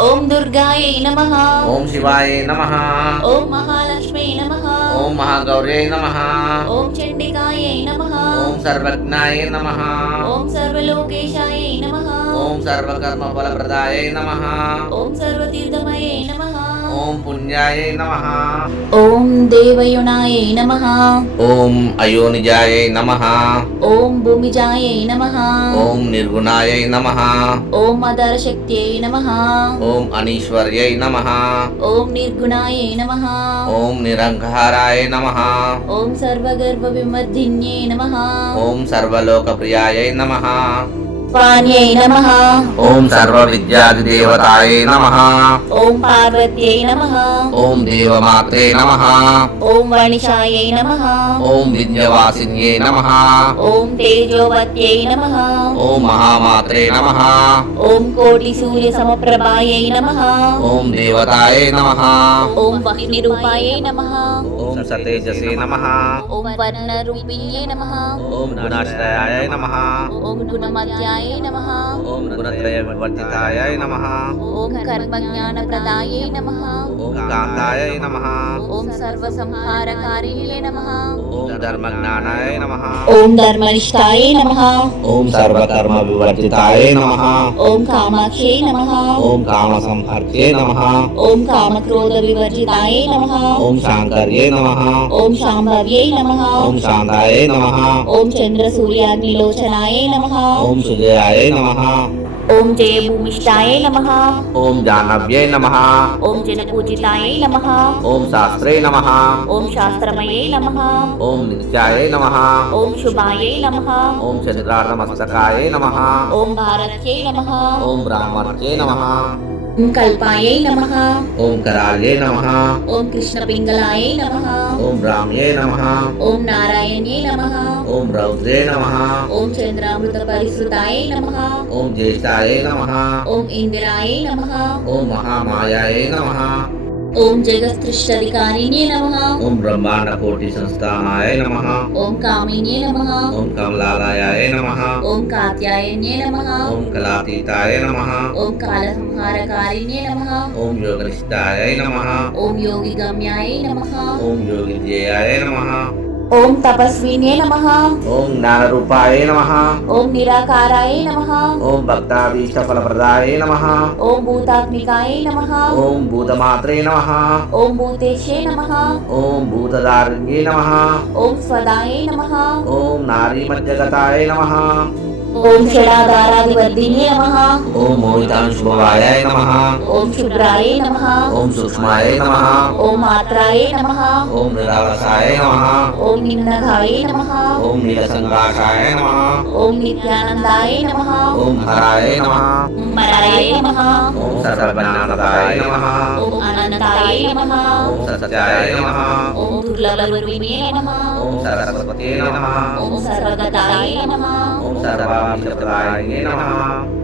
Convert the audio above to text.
ओम दुर्गायै नमः। ओम शिवाय नमः। ओम महालक्ष्मी नमः। ओम महागौर्यै नमः। ओम चंडिकायै नमः। ओम सर्वज्ञाय नमः। ओम सर्वलोकेशायै नमः। ओम सर्वकर्मफलप्रदाय नमः। ओम सर्वतीर्थमये नमः। ओम पुण्याय नमः। ओम देवयुनायै नमः। ओम अयोनिजाय नमः। ओम भूमिजायै नमः। ओम निर्गुणाय नमः। ओम अधरशक्त्यै नमः। ओम अनीश्वर्यै नमः। ओम निर्गुणायै नमः। ओम निरंकाराय नमः। ओम सर्वगर्भविमर्दिन्यै नमः। ओम सर्वलोकप्रियाय नमः। पाण्यै नमः। ओम सर्वविद्यादिदेवताय नमः। ओम पार्वत्यै नमः। ओम देवमात्रे नमः। ओम वणिशायै नमः। ओम विद्यावासिन्ये नमः। ओम तेजोवत्यै नमः। ओम महामात्रे नमः। ओम कोटिसूर्यसमप्रभायै नमः। ओम देवताय नमः। ओम वह्निरूपायै नमः। ओम सतेजसे नमः। ओम वर्णरूपिण्ये नमः। ओम गुणाश्रयाय नमः। ओम गुणमत्याय नमः। ओम गुणत्रय विवर्जिताय नमः। ओम कर्मज्ञानप्रदायै नमः। ओम कांताय नमः। ओम सर्वसंहारकारिण्ये नमः। ओम धर्मज्ञानाय नमः। ओम धर्मनिष्ठाय नमः। ओम सर्वकर्म विवर्जिताय नमः। ओम कामाख्यै नमः। ओम कामसंहर्त्ये नमः। ओम कामक्रोधविवर्जिताय नमः। ओम शांकर्ये नमः। ओम शाम्भव्यै नमः। ओम शांताय नमः। ओम चंद्रसूर्याग्निलोचनाय नमः। ओम सुजयाय नमः। ओम जयभूमिष्ठाय नमः। ओम जानव्ये नमः। ओम जनपूजिताय नमः। ओम शास्त्रे नमः। ओम शास्त्रमये नमः। ओम नित्याय नमः। ओम शुभायै नमः। ओम चंद्रार्धमस्तकाय नमः। ओम भारत्यै नमः। ओम ब्राह्मण्ये नमः। ओम कल्पायै नमः। ओम कराल्ये नमः। ओम कृष्णपिङ्गलायै नमः। ओम ब्राह्म्ये नमः। ओम नारायण्ये नमः। ओम रौद्रे नमः। ओम चंद्रामृतपरिसृताय नमः। ओम ज्येष्ठाय नमः। ओम इंदिराय नमः। ओम महामायाय नमः। ओम जगत्सृष्टधिकारिण्ये नमः। ओम ब्रह्मांडकोटि संस्थानाय नमः। ओम कामिन्ये नमः। ओम कमलालयाय नमः। ओम कात्यायन्ये नमः। ओम कलातीताय नमः। ओम कालसंहारकारिण्ये नमः। ओम योगनिष्ठाय नमः। ओम योगिगम्याय नमः। ओम योगिद्वयाय नमः। ओम तपस्विने नमः। ओम ज्ञानरूपाय नमः। ओम निराकाराय नमः। ओम भक्ताभीष्टफलप्रदाय नमः। ओम भूतात्मिकाय नमः। ओम भूतमात्रे नमः। ओम भूतेशे नमः। ओम भूतधारिण्ये नमः। ओम स्वदाय नमः। ओम नारीमज्जगताय नमः। ओम षडाधाराधिवर्धिने नमः। ओम मोहितांशुभवाय नमः। ओम शुभ्राय नमः। ओम सूक्ष्माय नमः। ओम मात्राय नमः। ओम निरालसाय नमः। ओम निम्नघाय नमः। ओम नीलसंगाशाय नमः। ओम नित्यानंदाय नमः। ओम हराय नमः। ओम मराय नमः। ओम सर्वज्ञानदाय नमः। ओम अनंताय नमः। ओम सत्याय नमः। ओम दुर्लभरूपिणे नमः। ओम सरस्वत्ये नमः। ओम सर्वगताय नमः। ओम सर्वामित्रप्रदायिने नमः।